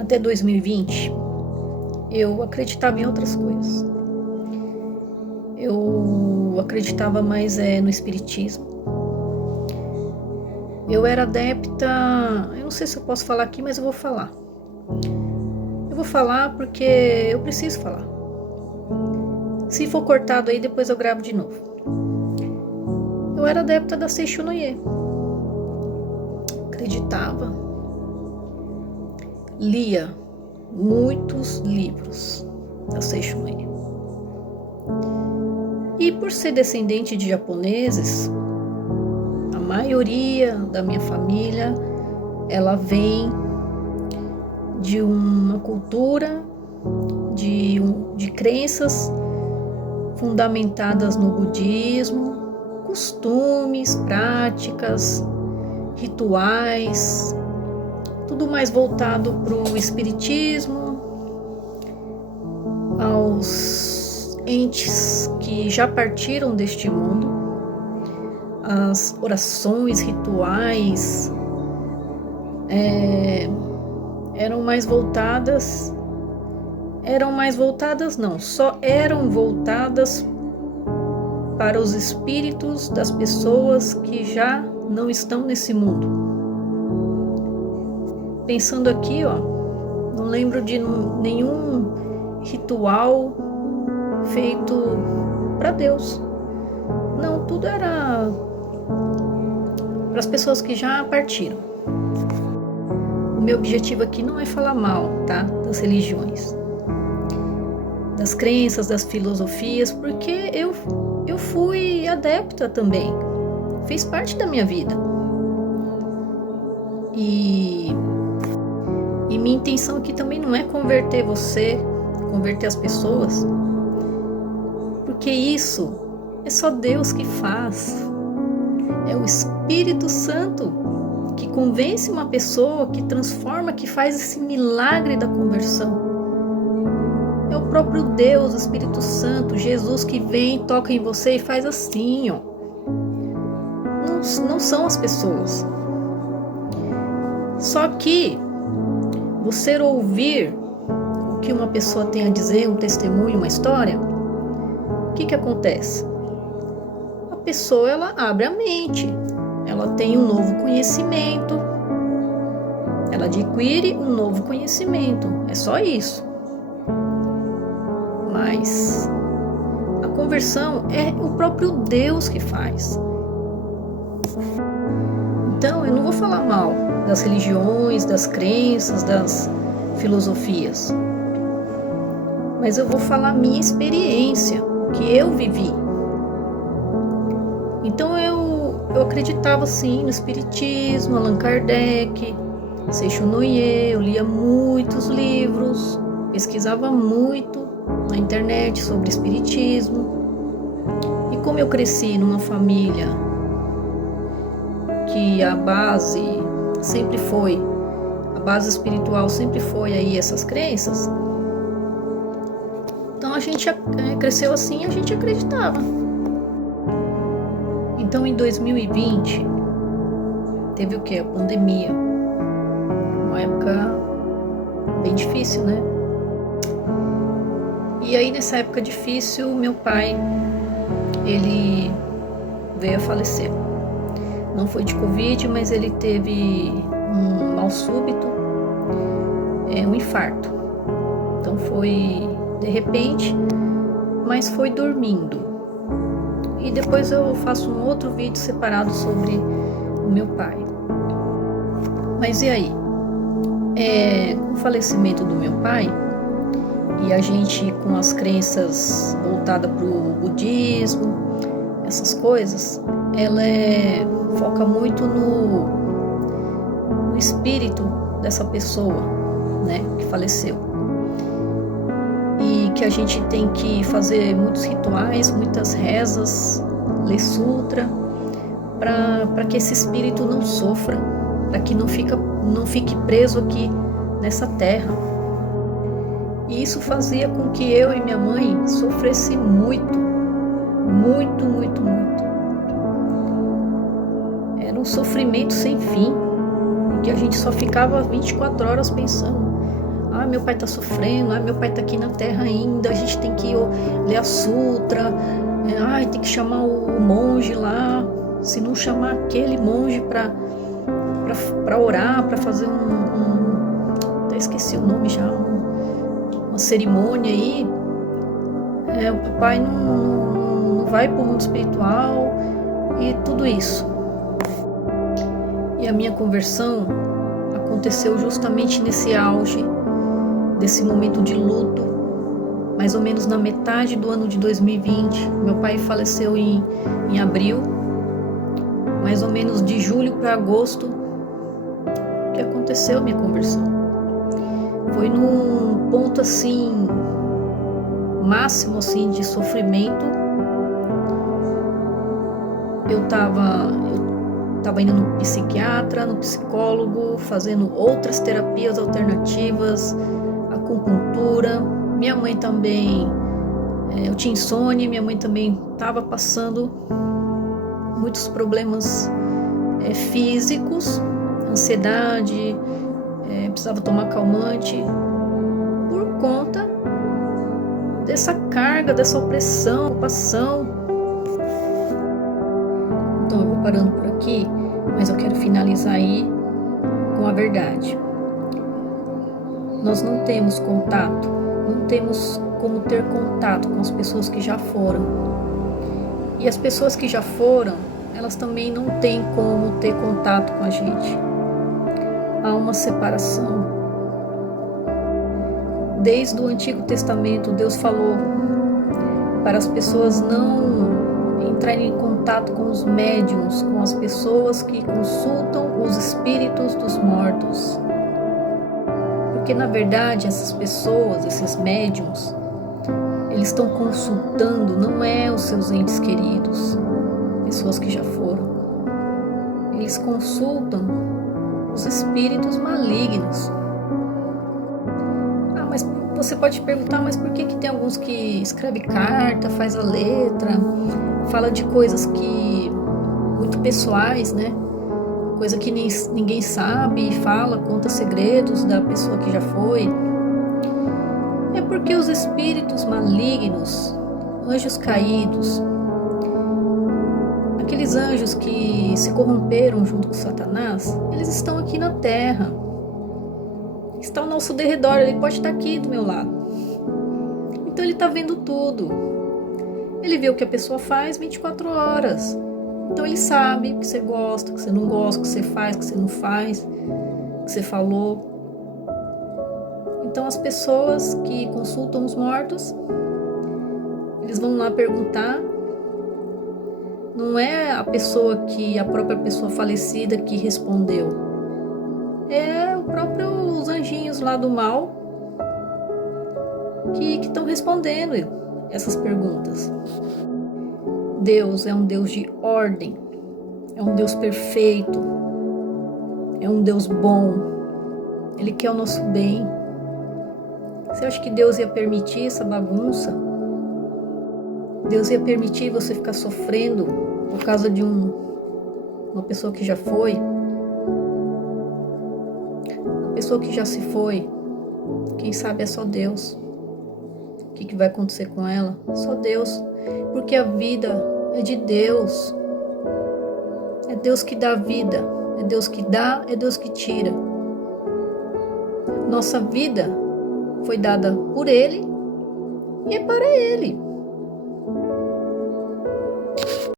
Até 2020, eu acreditava em outras coisas. Eu acreditava mais no espiritismo. Eu era adepta, eu não sei se eu posso falar aqui, mas eu vou falar. Eu vou falar porque eu preciso falar. Se for cortado aí, depois eu gravo de novo. Eu era adepta da Seishonoye. Acreditava. Lia muitos livros da Seishonoye. E por ser descendente de japoneses, a maioria da minha família, ela vem de uma cultura, de crenças fundamentadas no budismo, costumes, práticas, rituais, tudo mais voltado para o espiritismo, aos entes que já partiram deste mundo, as orações, rituais, eram mais voltadas não, só eram voltadas para os espíritos das pessoas que já não estão nesse mundo. Pensando aqui, não lembro de nenhum ritual feito para Deus. Não, tudo era para as pessoas que já partiram. O meu objetivo aqui não é falar mal, tá? Das religiões, das crenças, das filosofias, porque eu fui adepta também. Fez parte da minha vida. E minha intenção aqui também não é converter você, converter as pessoas, porque isso é só Deus que faz. É o Espírito Santo que convence uma pessoa, que transforma, que faz esse milagre da conversão. É o próprio Deus, o Espírito Santo, Jesus que vem, toca em você e faz assim, Não são as pessoas. Só que você ouvir o que uma pessoa tem a dizer, um testemunho, uma história, o que acontece? A pessoa, ela abre a mente, ela tem um novo conhecimento, ela adquire um novo conhecimento, é só isso. Mas a conversão é o próprio Deus que faz. Então, eu não vou falar mal das religiões, das crenças, das filosofias, mas eu vou falar a minha experiência, o que eu vivi. Então, eu acreditava sim no espiritismo, Allan Kardec, Seishonoye, eu lia muitos livros, pesquisava muito na internet sobre espiritismo. E como eu cresci numa família que a base espiritual sempre foi aí essas crenças, então a gente cresceu assim, a gente acreditava. Então em 2020 teve o que? A pandemia, uma época bem difícil, né? E aí nessa época difícil, meu pai, ele veio a falecer. Não foi de Covid, mas ele teve um mal súbito, um infarto. Então foi de repente, mas foi dormindo. E depois eu faço um outro vídeo separado sobre o meu pai. Mas e aí? Com o falecimento do meu pai, e a gente com as crenças voltadas para o budismo, essas coisas, ela foca muito no espírito dessa pessoa, né, que faleceu. E que a gente tem que fazer muitos rituais, muitas rezas, ler sutra, para que esse espírito não sofra, para que não fique preso aqui nessa terra. E isso fazia com que eu e minha mãe sofresse muito, muito, muito, muito. Era um sofrimento sem fim, que a gente só ficava 24 horas pensando: Ah, meu pai está sofrendo, ah, meu pai está aqui na terra ainda, a gente tem que ler a sutra, tem que chamar o monge lá, se não chamar aquele monge para orar, para fazer até esqueci o nome já, uma cerimônia aí, o papai não vai para o mundo espiritual e tudo isso. E a minha conversão aconteceu justamente nesse auge, desse momento de luto, mais ou menos na metade do ano de 2020. Meu pai faleceu em abril, mais ou menos de julho para agosto, que aconteceu a minha conversão. Foi num ponto assim, máximo assim, de sofrimento. Eu tava indo no psiquiatra, no psicólogo, fazendo outras terapias alternativas, acupuntura. Minha mãe também, eu tinha insônia, minha mãe também estava passando muitos problemas físicos, ansiedade, precisava tomar calmante, por conta dessa carga, dessa opressão, ocupação. Então eu vou parando por aqui, mas eu quero finalizar aí com a verdade. Nós não temos contato, não temos como ter contato com as pessoas que já foram. E as pessoas que já foram, elas também não têm como ter contato com a gente. Há uma separação. Desde o Antigo Testamento, Deus falou para as pessoas não entrarem em contato com os médiuns, com as pessoas que consultam os espíritos dos mortos. Porque na verdade essas pessoas, esses médiuns, eles estão consultando não os seus entes queridos, pessoas que já foram. Eles consultam os espíritos malignos. Mas você pode perguntar, mas por que tem alguns que escreve carta, faz a letra, fala de coisas que muito pessoais, né? Coisa que ninguém sabe, fala, conta segredos da pessoa que já foi. É porque os espíritos malignos, anjos caídos, aqueles anjos que se corromperam junto com Satanás, eles estão aqui na Terra. Está ao nosso derredor, ele pode estar aqui do meu lado. Então ele está vendo tudo. Ele vê o que a pessoa faz 24 horas. Então ele sabe o que você gosta, o que você não gosta, o que você faz, o que você não faz, o que você falou. Então as pessoas que consultam os mortos, eles vão lá perguntar. Não é a própria pessoa falecida que respondeu. É os anjinhos lá do mal que estão respondendo essas perguntas. Deus é um Deus de ordem, é um Deus perfeito, é um Deus bom. Ele quer o nosso bem. Você acha que Deus ia permitir essa bagunça? Deus ia permitir você ficar sofrendo por causa de uma pessoa que já foi? A pessoa que já se foi, quem sabe é só Deus. O que vai acontecer com ela? Só Deus. Porque a vida é de Deus. É Deus que dá a vida. É Deus que dá, é Deus que tira. Nossa vida foi dada por Ele e é para Ele.